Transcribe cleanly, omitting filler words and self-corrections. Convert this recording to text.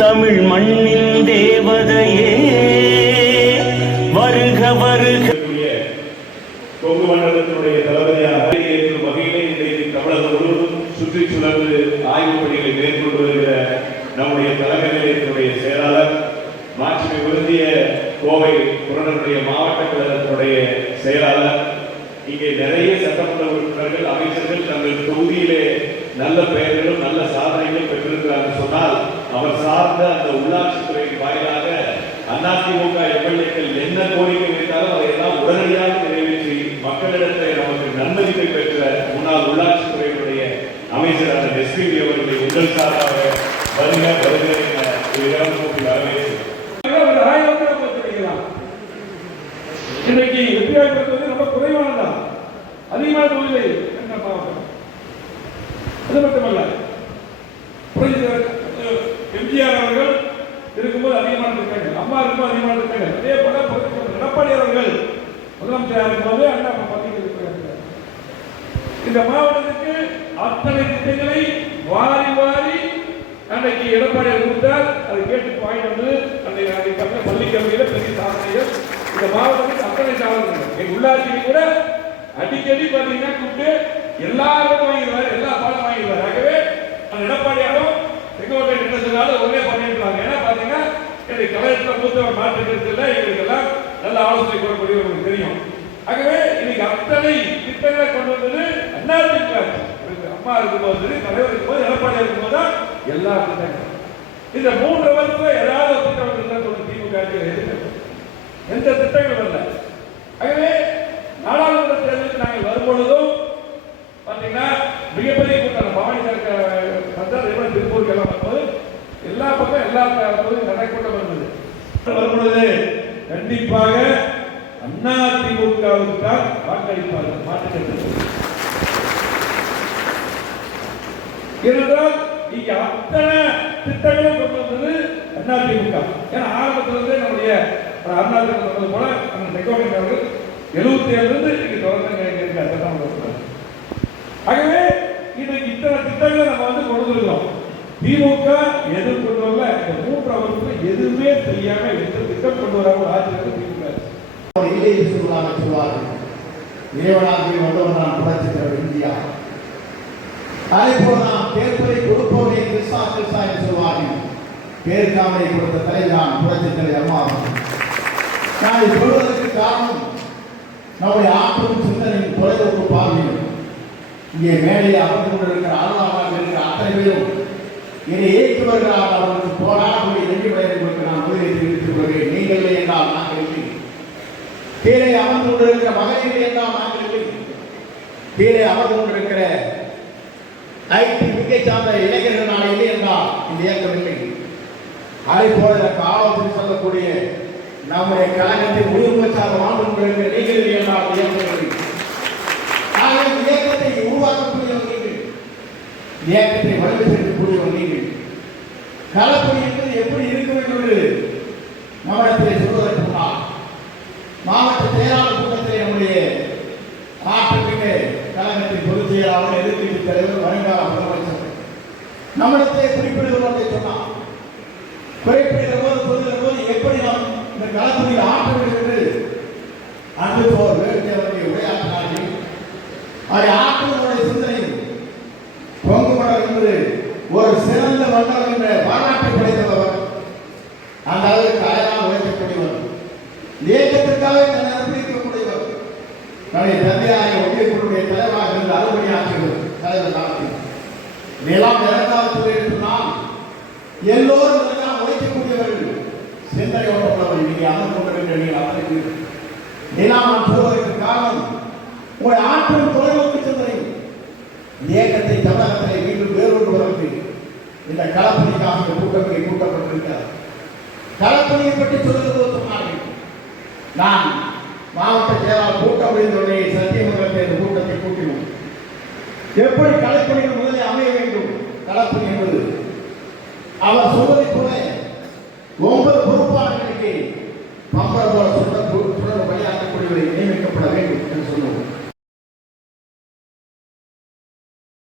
தமிழ் மண்ணின் தேவதையே வருக வருக. கொங்கு மண்டலத்தினுடைய தளபதியாக வகையிலே இன்றைக்கு தமிழகம் முழுவதும் சுற்றி சுழன்று ஆய்வுப் பணிகளை மேற்கொண்டு வருகிற நம்முடைய தலைமை நிலையத்தினுடைய செயலாளர், மாட்சிமை விருந்திய கோவை புறநனுடைய மாவட்ட கழகத்தினுடைய செயலாளர், இங்கே நிறைய சட்டமன்ற உறுப்பினர்கள், அமைச்சர்கள் தங்கள் தொகுதியிலே நல்ல பெயர்களும் நல்ல சாதனைகளும் பெற்றிருக்கிறார்கள் சொன்னால், அவர் சார்ந்த அந்த உள்ளாட்சித்துறையின் வாயிலாக அதிமுக எம்எல்ஏக்கள் என்ன கோரிக்கை வைத்தாலும் அதையெல்லாம் உடனடியாக நிறைவேற்றி மக்களிடத்தை நமக்கு நன்மதிப்பை பெற்ற முன்னாள் உள்ளாட்சித்துறையினுடைய அமைச்சரான எஸ்பிபி அவர்களை உங்கள் சார்பாக வருக வருக வரவேற்று இன்றைக்கு வெற்றியாளர்கள் ரொம்ப குறைவானதான், அதிகமான தொழிலை அது மட்டுமல்ல, எம்ஜிஆர் அவர்கள் இருக்கும்போது அதிகமான திட்டங்கள், அம்மா இருக்கும்போது அதிகமான திட்டங்கள், அதே போல எடப்பாடி அவர்கள் முதலமைச்சராக இருக்கும்போது அண்ணா பதவியில் இந்த மாவட்டத்துக்கு அத்தனை திட்டங்களை வாரி வாரி அன்றைக்கு எடப்பாடி கொடுத்தால் அதை கேட்டு பாயிண்ட் வந்து அன்றைக்கு பள்ளி கல்வியில பெரிய சாதனைகள் இந்த மாவட்டத்துக்கு அத்தனை சாதனைகள். எங்க உள்ளாட்சிக்கு கூட அடிக்கடி பார்த்தீங்கன்னா கூப்பிட்டு எல்லாரும் வாங்கிடுவார், எல்லா பாடம் வாங்கிடுவார். ஆகவே அந்த எடப்பாடியாரும் செங்கோட்டை என்ன சொன்னாலும் ஒரே பண்ணிருக்காங்க. ஏன்னா பாத்தீங்கன்னா எங்களுக்கு கலைஞர் மூத்தவர் மாற்றுக்கிறது இல்லை, எங்களுக்கு எல்லாம் நல்ல ஆலோசனை கூறக்கூடிய உங்களுக்கு தெரியும். ஆகவே இன்னைக்கு அத்தனை திட்டங்களை கொண்டு வந்தது அதிமுக. அம்மா இருக்கும்போது சரி, தலைவர் இருக்கும்போது, எடப்பாடி இருக்கும்போது தான் எல்லா திட்டங்களும். இந்த 3 வருஷத்துல ஏதாவது ஒரு திட்டம் வந்து திமுக எந்த திட்டங்களும் இல்லை. ஆகவே நாடாளுமன்ற தேர்தலுக்கு நாங்கள் வரும்பொழுதும் பாத்தீங்கன்னா மிகப்பெரிய கூட்டம் பவானி சர்க்கார் திருப்பூருக்கு எல்லாம் வரும்போது எல்லா பக்கம் எல்லா பகுதியும் நிறைய கூட்டம் வந்தது. வரும்பொழுது கண்டிப்பாக அதிமுகவுக்கு தான் வாக்களிப்பார்கள், மாற்றுக்கிறது. ஏனென்றால் இங்க அத்தனை திட்டங்களும் கொண்டு வந்தது அதிமுக. ஏன்னா ஆரம்பத்திலிருந்து நம்முடைய அருணாச்சலம் சொன்னது போல அந்த செங்கோட்டையன் அவர்கள் 77 இங்க தொடர்ந்து சட்டமன்ற. ஆகவே இன்னைக்கு இத்தனை திட்டங்களை நம்ம வந்து கொண்டு வந்துருக்கிறோம். திமுக எதுவும் கொண்டு வரல. இந்த 3 வருஷத்துல எதுவுமே செய்யாம எந்த திட்டம் கொண்டு வராமல் ஆட்சி திமுக சொல்வார்கள். இறைவனாகி வந்தவன் நான் புரட்சித்தலைவர் இந்தியா. அதே போல நாம் கேட்பதை கொடுப்பவரை கிறிஸ்தா கிறிஸ்தா என்று சொல்வார்கள். கேட்காமலை கொடுத்த தலைதான் புரட்சித்தலைவர் அம்மா. நான் சொல்வதற்கு காரணம் நம்முடைய ஆற்றும் சிந்தனையின் தொலைநோக்கு பார்வையும். இங்கே மேடையில் அமர்ந்து கொண்டிருக்கிற ஆளுநராக இருக்கிற அத்தனை பேரும் என்னை ஏற்றுவர்களால் அவர்களுக்கு போராடக்கூடிய நெஞ்சு விளையாடுகளுக்கு நான் உதவி தெரிவித்துக் கொள்கிறேன். நீங்கள் இல்லை என்றால் நாங்கள் இல்லை. கீழே அமர்ந்து கொண்டிருக்கிற மகளிர் என்றால் நாங்கள் இல்லை. கீழே அமர்ந்து கொண்டிருக்கிற ஐடி மிகை சார்ந்த இளைஞர்கள் நான் இல்லை என்றால் இந்த இயக்கம் இல்லை. அதை போல எனக்கு ஆலோசனை சொல்லக்கூடிய நம்முடைய கழகத்தின் உயிர்மச்சாக வாழ்ந்து கொண்டிருக்கிற நீங்கள் இல்லை என்றால் இயக்கம் இல்லை. இயக்கத்தை உருவாக்கக்கூடியவர் நீங்கள், இயக்கத்தை வலிமை சேர்க்கக்கூடியவர் நீங்கள். களப்பணி என்பது எப்படி இருக்க வேண்டும் என்று மாவட்டத்தில் சொல்வதற்கு முன்னால் மாவட்ட செயலாளர் கூட்டத்தில் நம்முடைய மாற்றமிக்க கழகத்தின் பொதுச் செயலாளர், எதிர்கட்சி தலைவர், வருங்கால முதலமைச்சர் நம்மிடத்தை குறிப்பிடுகிறோம் சொன்னார். குறிப்பிடுகிற போது சொல்லுகிற போது எப்படி நாம் இந்த களப்பணியில் ஆற்ற வேண்டும் என்று அன்பு சோர் வேண்டியவருடைய உரையாற்றினார்கள். அதை ஆற்றுவனுடைய சிந்தனையும் கொங்கு மண்டலம் என்பது ஒரு சிறந்த மண்டலம் என்ற பாராட்டை படைத்தவர். அந்த அளவுக்கு அயலாக உழைக்கக்கூடியவர், இயக்கத்திற்காக தன்னை அர்ப்பணிக்கக்கூடியவர். தன்னுடைய தந்தையாரை ஒன்றியக்குழுடைய தலைவராக இருந்து அறுபடி ஆற்றுகிறது தலைவர் காலத்தில். இதெல்லாம் 2வது துறை சொன்னால் எல்லோரும் இதெல்லாம் உழைக்கக்கூடியவர்கள், சிந்தனை ஓட்டப்படவர்கள். நீங்கள் அமர்ந்து கொண்டிருக்கிற நீங்கள் அத்தனை இதெல்லாம் நான் சொல்வதற்கு காரணம் உங்களுடைய ஆற்றல் தொலைநோக்கு சிந்தனை. இயக்கத்தை தமிழகத்தை மீண்டும் வேறொருவருக்கு இந்த களப்பணிக்காக கூட்டங்களை கூட்டப்பட்டிருக்கிறார். களப்பணியை பற்றி சொல்லுவது சொன்னார்கள். நான் மாவட்ட செயலாளர் கூட்டம் முடிந்தவுடனே சத்தியமங்கலத்தை இந்த கூட்டத்தை கூட்டினோம். எப்படி களப்பணிகள் முதலில் அமைய வேண்டும், களப்பணி என்பது அவர் சொல்வதை போல 9